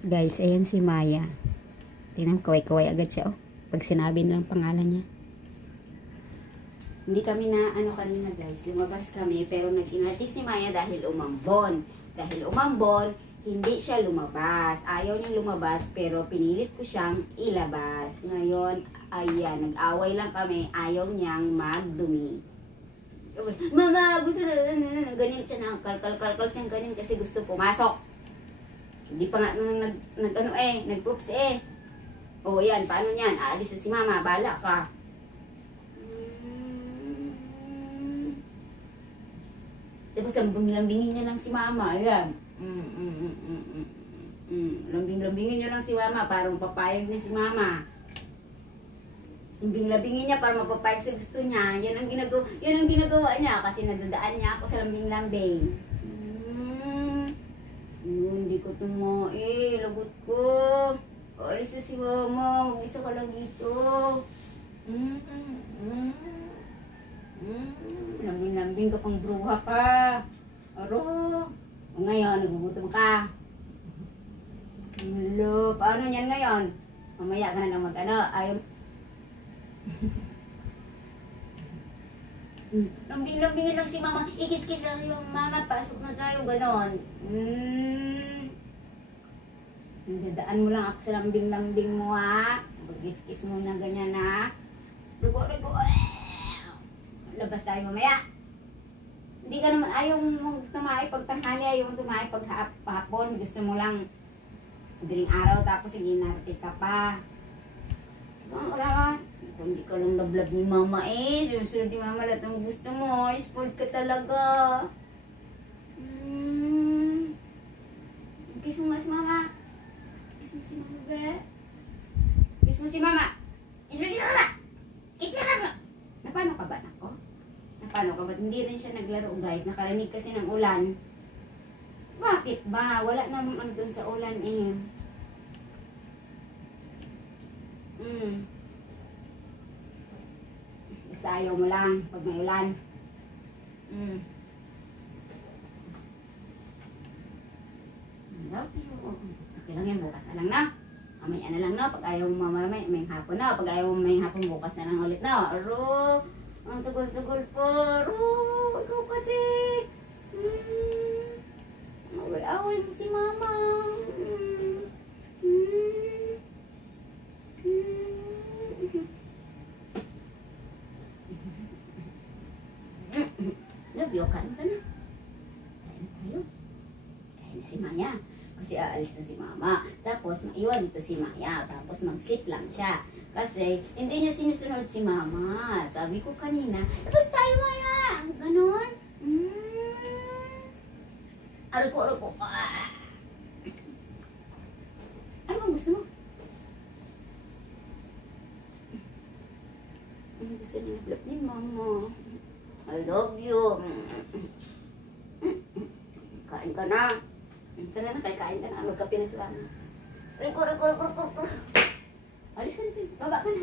Guys, ayan si Maya. Tingnan, kaway-kaway agad siya, oh. Pag sinabi nilang pangalan niya. Hindi kami na, kanina guys, lumabas kami, pero nag-inati si Maya dahil umambon. Dahil umambon, hindi siya lumabas. Ayaw niyang lumabas, pero pinilit ko siyang ilabas. Ngayon, ayan, nag-away lang kami, ayaw niyang magdumi. Mama, gusto na, ganyan siya na, kalkal siyang ganyan kasi gusto pumasok. Hindi pa nga nag-oops eh. O yan, paano yan? Aalis na si mama, bala ka. Tapos lambing-lambingin niya lang si mama, ayan. Lambing-lambingin niya lang si mama, parang papayag na si mama. Lambing-lambingin niya para mapapayag sa gusto niya. Yan ang ginagawa niya kasi nadadaan niya ako sa lambing-lambing. Hindi ko tumae, lagot ko. Alis na si mama, mag-isa ka lang dito. Lambing-lambing ka pang bruha ka. Aro. Ngayon, nagugutom ka. Hello, paano yan ngayon? Mamaya ka na lang ayaw. Lambing-lambingin lang si mama. Ikis-kis lang yung mama. Pasok na tayo. Ganon. Dadaan mo lang ako sa lambing-lambing mo, ha. Pag-kis-kis mo na ganyan, ha. Lugo. Labas tayo mamaya. Hindi ka naman ayaw mong tumae pag tanghali. Ayaw mong tumae pag hapon. Gusto mo lang madaling araw. Tapos hindi narate ka pa. Wala ka. Hindi ka lang lablab ni mama eh. Susunod ni mama lahat ng gusto mo. Spoiled ka talaga. Kiss mo nga si mama. Kiss mo si mama, be. Kiss mo si mama. Kiss mo si mama. Kiss mo si mama. Napano ka ba, nako? Napano ka ba? Hindi rin siya naglaro, guys. Nakarinig kasi ng ulan. Bakit ba? Wala namang ano dun sa ulan eh. Basta ayaw mo lang pag may ulan. Love you. Okay lang yan, bukas na lang na. Mamaya na lang na. Pag ayaw mo mamaya, may hapon na. Pag ayaw mo may hapon, bukas na lang ulit na. Aro, ang tugol-tugol po. Aro, ikaw kasi. Away mo si mama. Love you, kain ka na. Kain tayo. Kain na si Maya. Kasi aalis na si mama. Tapos maiwan dito si Maya. Tapos mag-sleep lang siya. Kasi hindi niya sinusunod si mama. Sabi ko kanina, tapos tayo Maya. Ganon. Aruko. Ano bang gusto mo? Ano gusto niya na-vlog ni mama? I love you. Kain ka na. Tara na, kain ka na. Magkape na sila. Riko. Alis ka na. Baba ka na.